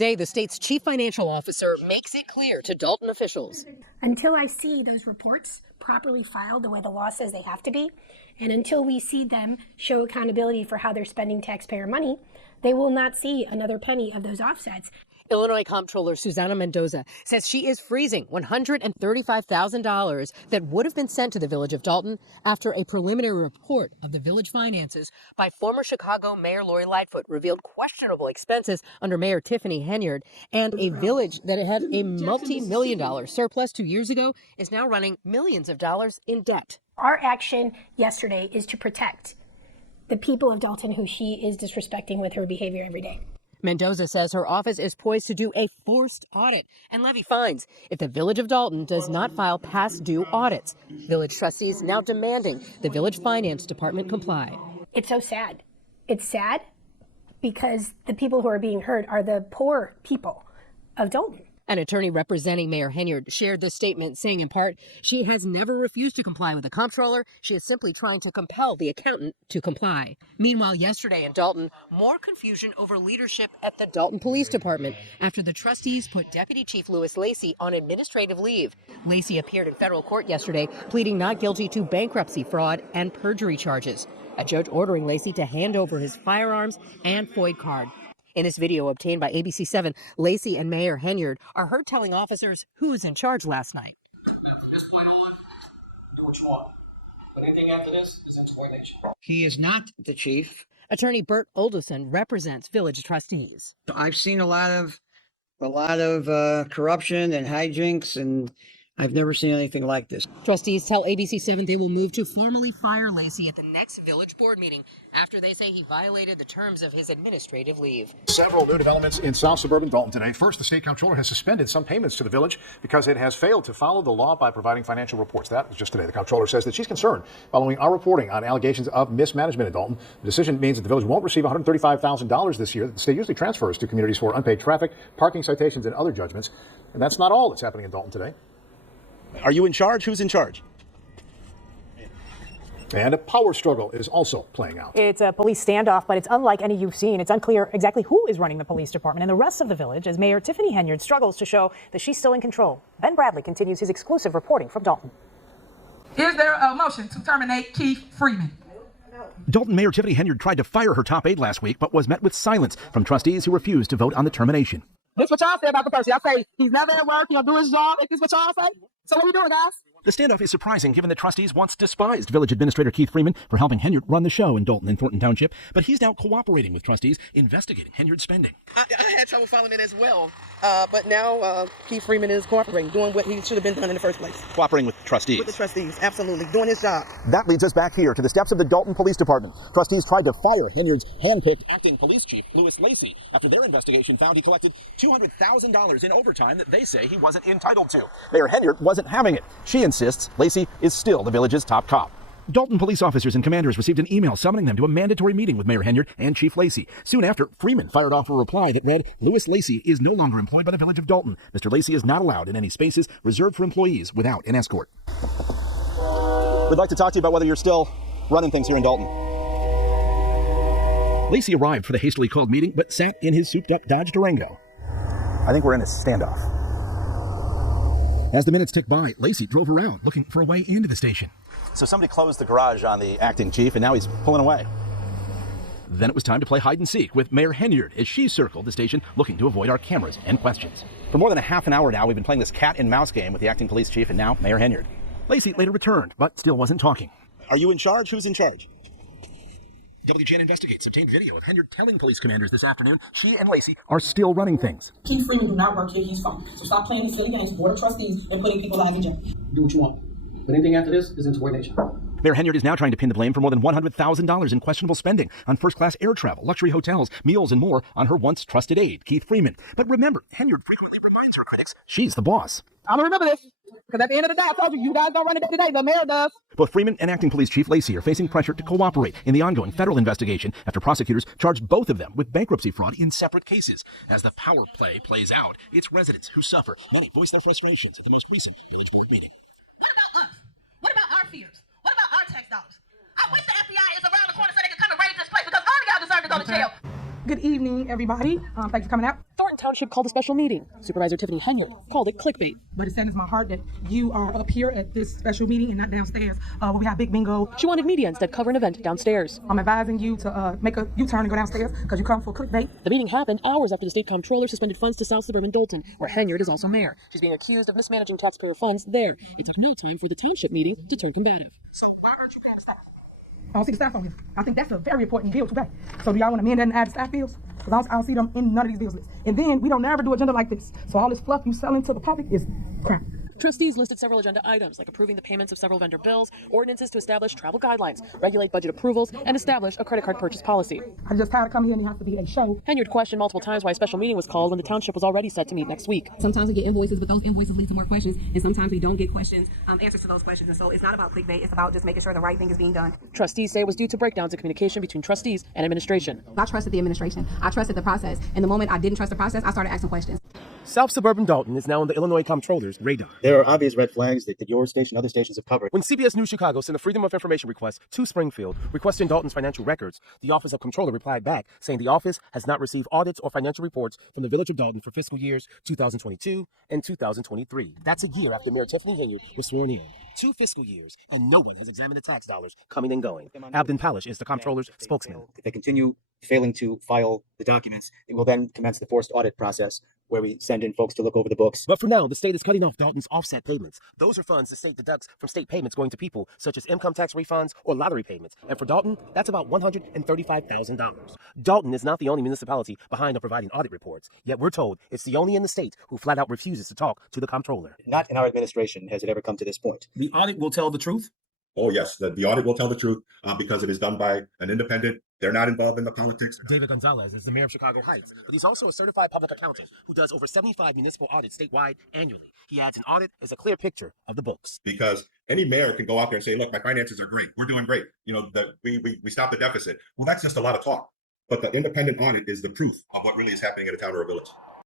Today, the state's chief financial officer makes it clear to Dolton officials. Until I see those reports properly filed the way the law says they have to be, and until we see them show accountability for how they're spending taxpayer money, they will not see another penny of those offsets. Illinois Comptroller Susana Medoza says she is freezing $135,000 that would have been sent to the Village of Dolton after a preliminary report of the village finances by former Chicago Mayor Lori Lightfoot revealed questionable expenses under Mayor Tiffany Henyard, and a village that had a multi-million-dollar surplus 2 years ago is now running millions of dollars in debt. Our action yesterday is to protect the people of Dolton who she is disrespecting with her behavior every day. Medoza says her office is poised to do a forced audit and levy fines if the Village of Dolton does not file past due audits. Village trustees now demanding the Village Finance Department comply. It's so sad. It's sad because the people who are being hurt are the poor people of Dolton. An attorney representing Mayor Henyard shared this statement, saying in part, she has never refused to comply with the comptroller. She is simply trying to compel the accountant to comply. Meanwhile, yesterday in Dolton, more confusion over leadership at the Dolton Police Department after the trustees put Deputy Chief Louis Lacey on administrative leave. Lacey appeared in federal court yesterday, pleading not guilty to bankruptcy, fraud, and perjury charges. A judge ordering Lacey to hand over his firearms and FOID card. In this video obtained by ABC7, Lacey and Mayor Henyard are heard telling officers who was in charge last night. From this point on, do what you want. But anything after this is insubordination. He is not the chief. Attorney Bert Olderson represents village trustees. I've seen a lot of corruption and hijinks, and I've never seen anything like this. Trustees tell ABC7 they will move to formally fire Lacey at the next village board meeting after they say he violated the terms of his administrative leave. Several new developments in South Suburban Dolton today. First, the state comptroller has suspended some payments to the village because it has failed to follow the law by providing financial reports. That was just today. The comptroller says that she's concerned following our reporting on allegations of mismanagement in Dolton. The decision means that the village won't receive $135,000 this year that the state usually transfers to communities for unpaid traffic, parking citations, and other judgments. And that's not all that's happening in Dolton today. Are you in charge? Who's in charge? And a power struggle is also playing out. It's a police standoff, but it's unlike any you've seen. It's unclear exactly who is running the police department and the rest of the village as Mayor Tiffany Henyard struggles to show that she's still in control. Ben Bradley continues his exclusive reporting from Dolton. Is there a motion to terminate Keith Freeman? Dolton Mayor Tiffany Henyard tried to fire her top aide last week, but was met with silence from trustees who refused to vote on the termination. This is what y'all say about the person. Y'all say he's never at work, he'll do his job. Is this what y'all say? So what are we doing, guys? The standoff is surprising given that trustees once despised Village Administrator Keith Freeman for helping Henyard run the show in Dolton and Thornton Township, but he's now cooperating with trustees investigating Henyard's spending. I had trouble following it as well, but now Keith Freeman is cooperating, doing what he should have been done in the first place. Cooperating with trustees. With the trustees, absolutely, doing his job. That leads us back here to the steps of the Dolton Police Department. Trustees tried to fire Henyard's handpicked acting police chief, Louis Lacey, after their investigation found he collected $200,000 in overtime that they say he wasn't entitled to. Mayor Henyard wasn't having it. She insists Lacey is still the village's top cop. Dolton police officers and commanders received an email summoning them to a mandatory meeting with Mayor Henyard and Chief Lacey. Soon after, Freeman fired off a reply that read, Louis Lacey is no longer employed by the Village of Dolton. Mr. Lacey is not allowed in any spaces reserved for employees without an escort. We'd like to talk to you about whether you're still running things here in Dolton. Lacey arrived for the hastily called meeting, but sat in his souped-up Dodge Durango. I think we're in a standoff. As the minutes tick by, Lacey drove around looking for a way into the station. So somebody closed the garage on the acting chief, and now he's pulling away. Then it was time to play hide and seek with Mayor Henyard as she circled the station looking to avoid our cameras and questions. For more than a half an hour now, we've been playing this cat and mouse game with the acting police chief and now Mayor Henyard. Lacey later returned, but still wasn't talking. Are you in charge? Who's in charge? WGN Investigates obtained video of Henyard telling police commanders this afternoon she and Lacey are still running things. Keith Freeman do not work here, he's fired. So stop playing these silly games, board of trustees, and putting people live in jail. Do what you want. But anything after this is insubordination. Mayor Henyard is now trying to pin the blame for more than $100,000 in questionable spending on first-class air travel, luxury hotels, meals, and more on her once trusted aide, Keith Freeman. But remember, Henyard frequently reminds her critics she's the boss. I'm gonna remember this, because at the end of the day, I told you, you guys don't run it day-to-day, the mayor does. Both Freeman and acting police chief Lacey are facing pressure to cooperate in the ongoing federal investigation after prosecutors charged both of them with bankruptcy fraud in separate cases. As the power play plays out, it's residents who suffer. Many voice their frustrations at the most recent village board meeting. What about us? What about our fears? What about our tax dollars? I wish the FBI is around the corner so they can come and raid this place because all of y'all deserve to go to jail. Good evening, everybody. Thanks for coming out. Thornton Township called a special meeting. Supervisor Tiffany Henyard called it clickbait. But it saddens my heart that you are up here at this special meeting and not downstairs where we have big bingo. She wanted media instead cover an event downstairs. I'm advising you to make a U-turn and go downstairs because you come for clickbait. The meeting happened hours after the state comptroller suspended funds to South Suburban Dolton, where Henyard is also mayor. She's being accused of mismanaging taxpayer funds there. It took no time for the township meeting to turn combative. So why aren't you paying the staff? I don't see the staff on here. I think that's a very important bill today. So do y'all want to amend that and add the staff bills? Because I don't see them in none of these bills lists. And then we don't never do agenda like this. So all this fluff you selling to the public is crap. Trustees listed several agenda items, like approving the payments of several vendor bills, ordinances to establish travel guidelines, regulate budget approvals, and establish a credit card purchase policy. I'm just tired of coming here and it has to be a show. Henyard questioned multiple times why a special meeting was called when the township was already set to meet next week. Sometimes we get invoices, but those invoices lead to more questions, and sometimes we don't get questions, answers to those questions. And so it's not about clickbait, it's about just making sure the right thing is being done. Trustees say it was due to breakdowns in communication between trustees and administration. I trusted the administration, I trusted the process, and the moment I didn't trust the process, I started asking questions. South Suburban Dolton is now on the Illinois Comptroller's radar. There are obvious red flags that your station and other stations have covered. When CBS News Chicago sent a Freedom of Information request to Springfield requesting Dalton's financial records, the Office of Comptroller replied back saying the office has not received audits or financial reports from the Village of Dolton for fiscal years 2022 and 2023. That's a year after Mayor Tiffany Henyard was sworn in. 2 fiscal years, and no one has examined the tax dollars coming and going. Abden Palish is the Comptroller's spokesman. If they continue failing to file the documents, it will then commence the forced audit process where we send in folks to look over the books. But for now, the state is cutting off Dalton's offset payments. Those are funds the state deducts from state payments going to people, such as income tax refunds or lottery payments. And for Dalton, that's about $135,000. Dalton is not the only municipality behind on providing audit reports, yet we're told it's the only in the state who flat out refuses to talk to the Comptroller. Not in our administration has it ever come to this point. The audit will tell the truth? Oh, yes. The audit will tell the truth because it is done by an independent. They're not involved in the politics. David Gonzalez is the mayor of Chicago Heights, but he's also a certified public accountant who does over 75 municipal audits statewide annually. He adds an audit is a clear picture of the books. Because any mayor can go out there and say, look, my finances are great. We're doing great. You know, that we stopped the deficit. Well, that's just a lot of talk. But the independent audit is the proof of what really is happening in a town or a village.